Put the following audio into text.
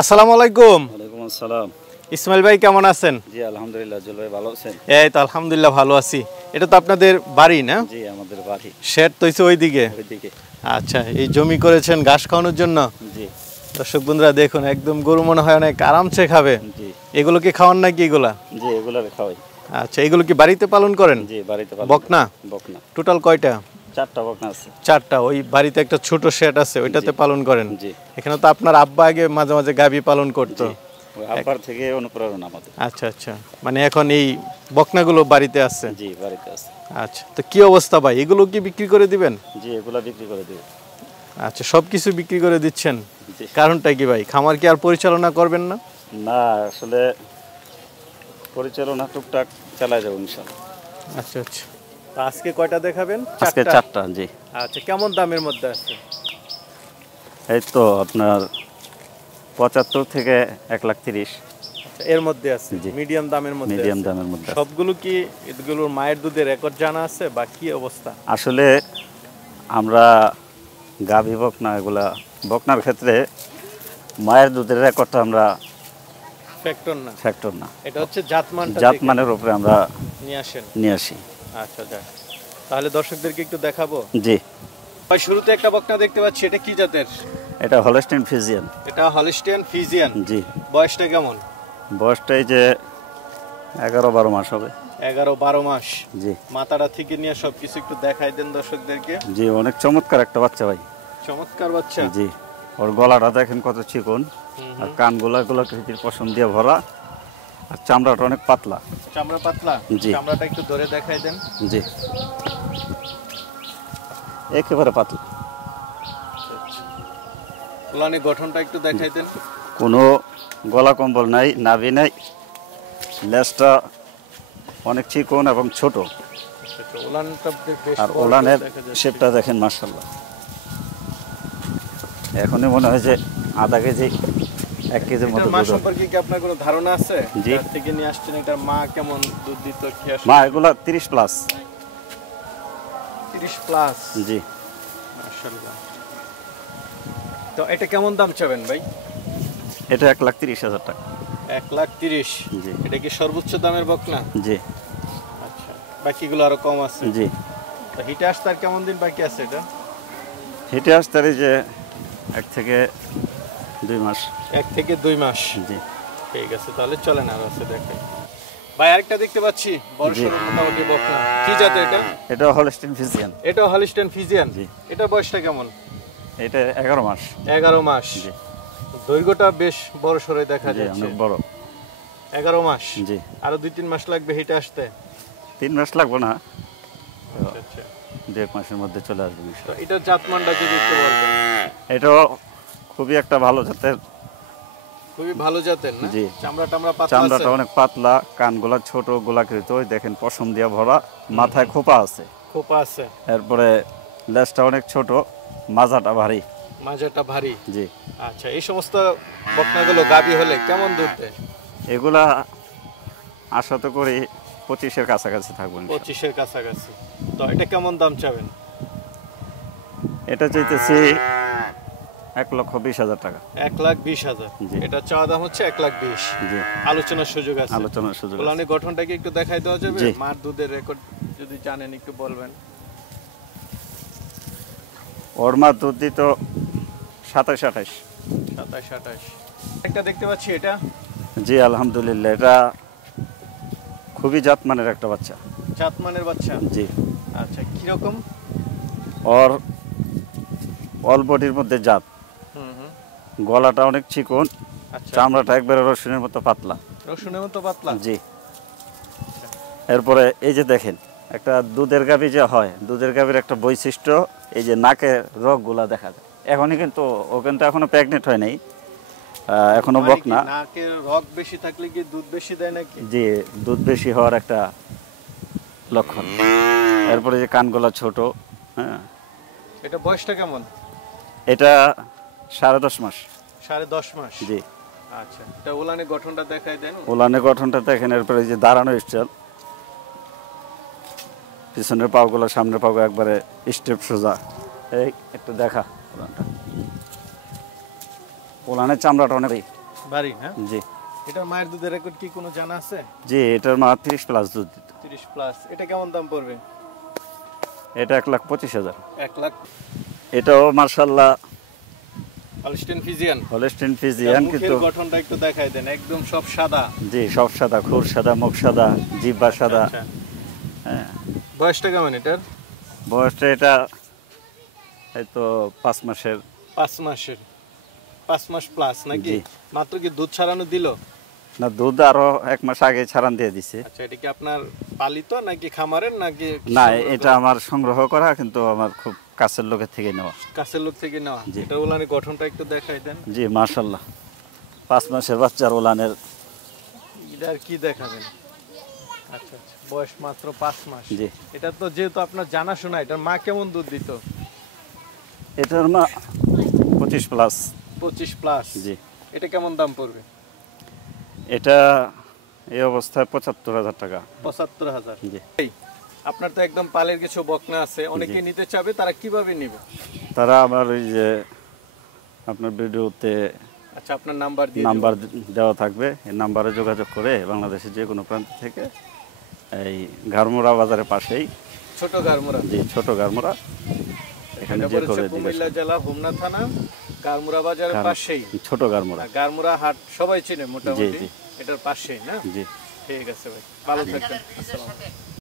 আসসালামু আলাইকুম। ওয়ালাইকুম আসসালাম। ইসমাইল ভাই কেমন আছেন? জি আলহামদুলিল্লাহ। জুল ভাই ভালো আছেন? এই তো আলহামদুলিল্লাহ ভালো আছি। এটা তো আপনাদের বাড়ি না? জি আমাদের বাড়ি। শেড তো হইছে ওইদিকে? ওইদিকে। আচ্ছা, এই জমি করেছেন ঘাস খাওয়ানোর জন্য? জি। দর্শক বন্ধুরা দেখুন, একদম গরু মনে হয় অনেক আরামসে খাবে। জি। এগুলো কি খাওয়ান নাকি এগুলা? জি এগুলো খাওয়াই। আচ্ছা, এগুলো কি বাড়িতে পালন করেন? জি বাড়িতে পালন। বকনা? বকনা। টোটাল কয়টা? 4টা বকনা আছে। 4টা। ওই বাড়িতে একটা ছোট শেড আছে, ওইটাতে পালন করেন? জি। এখানে তো আপনার আব্বা আগে মাঝে মাঝে গাভী পালন করতো। ওই আব্বার থেকে অনুপ্রেরণা আমাদের। আচ্ছা আচ্ছা, মানে এখন এই বকনাগুলো বাড়িতে আছে? জি বাড়িতে আছে। আচ্ছা, তো কি অবস্থা ভাই, এগুলো কি বিক্রি করে দিবেন? জি এগুলা বিক্রি করে দেব। আচ্ছা, সবকিছু বিক্রি করে দিচ্ছেন? জি। কারণটা কি ভাই, খামার কি আর পরিচালনা করবেন না? না আসলে পরিচালনা টুকটাক চালায় যাব ইনশাআল্লাহ। আচ্ছা আচ্ছা, তো আজকে কয়টা দেখাবেন? আজকে 4টা। জি। আচ্ছা, কেমন দামের মধ্যে আছে? এই তো আপনার 75 থেকে 1,30,000। আচ্ছা, এর মধ্যে আছে? জি। মিডিয়াম দামের মধ্যে? মিডিয়াম দামের মধ্যে। সবগুলো কি এগুলোর মায়ের দুধের রেকর্ড জানা আছে বা কি অবস্থা? আসলে আমরা গাভী বকনা এগুলা বকনার ক্ষেত্রে মায়ের দুধের রেকর্ডটা আমরা ফ্যাক্টর না, এটা হচ্ছে জাতমানের উপরে আমরা নিয়ে আসি। আচ্ছা যাক, তাহলে দর্শকদেরকে একটু দেখাবো। জি। ভাই শুরুতে একটা বকনা দেখতে পাচ্ছি, এটা কি জাতের? এটা হলস্টাইন ফ্রিজিয়ান। এটা হলস্টাইন ফ্রিজিয়ান? জি। বয়সটা কেমন? বয়সটাই যে 11-12 মাস হবে। 11-12 মাস? জি। মাথাটা থেকে নিয়ে সবকিছু একটু দেখাই দেন দর্শকদেরকে। জি অনেক চমৎকার একটা বাচ্চা ভাই। চমৎকার বাচ্চা? জি। ওর গলাটা দেখেন কত চিকন, আর কানগুলা কৃতির পশম দিয়ে ভরা, আর চামড়াটা অনেক পাতলা। চামড়া পাতলা? জি। চামড়াটা একটু ধরে দেখাই দেন। জি একেবারে পাতলা। উলানের গঠনটা একটু দেখাই দেন। কোনো গলা কম্বল নাই, নাভি নাই, লেজটা অনেক চিকন এবং ছোট। আর উলানের শেপটা দেখেন মাশাআল্লাহ, এখনই মনে হয় যে আধা কেজি 1 কেজির মতো। মা সম্পর্কে কি আপনার কোনো ধারণা আছে? জি। যার থেকে নিয়ে আসছেন, এটার মা কেমন দুধ দিত? মা এগুলা 30 প্লাস। 30 প্লাস? জি। মাশাআল্লাহ। তো এটা কেমন দাম চাবেন ভাই? এটা 1,30,000 টাকা। 1,30,000? জি। এটা কি সর্বোচ্চ দামের বকনা? জি। আচ্ছা, বাকিগুলো আরো কম আছে? জি। তো হিটে আসতে আর কেমন দিন বাকি আছে এটা? হিটে আসতে যে 1 থেকে 2 মাস। 1 থেকে 2 মাস? জি। ঠিক আছে, তাহলে চলেন আর আছে দেখাই। ভাই আরেকটা দেখতে পাচ্ছি বড় সরো মোটামুটি বকনা, কি জাতের এটা? এটা হলস্টাইন ফ্রিজিয়ান। এটা হলস্টাইন ফ্রিজিয়ান? জি। এটা বয়সটা কেমন? এটা 11 মাস। 11 মাস? জি। দৈর্ঘ্যটা বেশ বড় সরই দেখা যাচ্ছে। অনেক বড়। 11 মাস? জি। আরো 2-3 মাস লাগবে হিটে আসতে? 3 মাস লাগবে না, আচ্ছা আচ্ছা, 2-1 মাসের মধ্যে চলে আসবে। তো এটা জাতমানটা যদি একটু বলতেন। এটা খুবই একটা ভালো জাতের। খুবই ভালো জাতের না? জি। চামড়াটা পাতলা আছে? চামড়াটা অনেক পাতলা, কানগুলা ছোট গোলাকৃত, ওই দেখেন পশম দিয়ে ভরা, মাথায় খোপা আছে। খোপা আছে? এরপরে লেজটা অনেক ছোট, মাজাটা ভারী। মাজাটা ভারী? জি। আচ্ছা, এই সমস্ত বকনাগুলো গাবি হলে কেমন দুধ দেয়? এগুলা আশা তো করি 25-এর কাছাকাছি থাকবেন। 25-এর কাছাকাছি? তো এটা কেমন দাম চাবেন? এটা চাইতেছি 1,20,000 টাকা। 1,20,000? জি। এটা চাওয়া দাম হচ্ছে 1,20,000? জি। আলোচনার সুযোগ আছে? আলোচনার সুযোগ আছে। উলানের গঠনটা কি একটু দেখাই দেওয়া যাবে? জি। মার দুধের রেকর্ড যদি জানেন একটু বলবেন। ওর মা দুধ দিত 27-28। 27-28? একটা দেখতে পাচ্ছি, এটা? জি আলহামদুলিল্লাহ, এটা খুবই জাতমানের একটা বাচ্চা। জাতমানের বাচ্চা? জি। আচ্ছা, কিরকম? ওর অল বডির মধ্যে জাত, গলাটা অনেক চিকন, আচ্ছা। চামড়াটা একবারে রসুনের মতো পাতলা। রসুনের মতো পাতলা? জি। এরপরে এই যে দেখেন, একটা দুধের গাভী যে হয়, দুধের গাভীর একটা বৈশিষ্ট্য, এই যে নাকের রগগুলা দেখা যায়। এখনই কিন্তু ও কিন্তু এখনো প্রেগনেন্ট হয় নাই, এখনো বকনা। নাকের রগ বেশি থাকলে কি দুধ বেশি দেয় নাকি? জি, দুধ বেশি হওয়ার একটা লক্ষণ। এরপরে যে কানগুলা ছোট। হ্যাঁ। এটা বয়সটা কেমন? এটা 10.5 মাস। 10.5 মাস? জি। আচ্ছা, এটা উলানের গঠনটা দেখাই দেন। উলানের গঠনটা দেখেন, এরপরে যে দাঁড়ানো স্টাইল, পিছনের পাগুলো সামনের পাগু একবারে স্টেপ সোজা। এই একটু দেখা উলানটা, উলানের চামড়াটা অনেক বাড়ি না? জি এটার মায়ের দুধের রেকর্ড কি কোনো জানা আছে? জি, এটার মা 30+ দুধ দিত। 30 প্লাস। এটা কেমন দাম পড়বে? এটা 1,25,000। 1 লাখ। এটাও মার্শাল্লাহ হলস্টেইন ফিজিয়ান। হলস্টেইন ফিজিয়ান, মুখের কিন্তু গঠনটা একটু দেখাই দেন, একদম সব সাদা। জি সব সাদা, খুর সাদা, মুখ সাদা, জিহ্বা সাদা। আচ্ছা। হ্যাঁ, বয়সটা কেমন এটার? বয়সটা এটা এই তো 5 মাসের। 5 মাসের। 5 মাস প্লাস নাকি? জি। মাত্র কি দুধ ছাড়ানো দিল? না, দুধ আরো 1 মাস আগে ছাড়ান দিয়ে দিছে। আচ্ছা, এটা কি আপনার পালিত নাকি খামারের নাকি না, সংগ্রহ এটা করা? আমার সংগ্রহ করা, কিন্তু আমার খুব কাছের লোকের থেকে নেওয়া। কাছের লোক থেকে নেওয়া। জি। এটা ওলানি গঠনটা একটু দেখাই দেন। জি মার্শাল্লাহ 5 মাসের বাচ্চার ওলানের। এটা আর কি দেখাবেন? আচ্ছা আচ্ছা, বয়স মাত্র 5 মাস। জি। এটা তো যেহেতু আপনার জানাশোনা, এটার মা কেমন দুধ দিত? এটার মা 25+। 25 প্লাস। জি, এটা কেমন দাম পড়বে? এটা এই অবস্থায় 75,000 টাকা। 75,000। জি, এই, আপনার তো একদম পালের কিছু বকনা আছে, অনেকে নিতে চাবে, তারা কিভাবে নেবে? তারা আমার ওই যে আপনার ভিডিওতে আচ্ছা, আপনার নাম্বার দিয়ে নাম্বার দেওয়া থাকবে, এই নাম্বারে যোগাযোগ করে বাংলাদেশের যে কোনো প্রান্ত থেকে এই গারমোড়া বাজারের পাশেই, দেব। ছোট গারমুরা। যে ছোট গারমোড়া, এখানে এটা যে পড়েছে করে কুমিল্লা জিজ্ঞাসা, জেলা হোমনা থানা, গারমুরা বাজারের পাশেই। ছোট গারমোড়া। গারমুরা হাট সবাই চিনে মোটামুটি। জি। এটার পাশেই না? জি। ঠিক আছে ভাই, ভালো থাকবেন। আসসালামু আলাইকুম।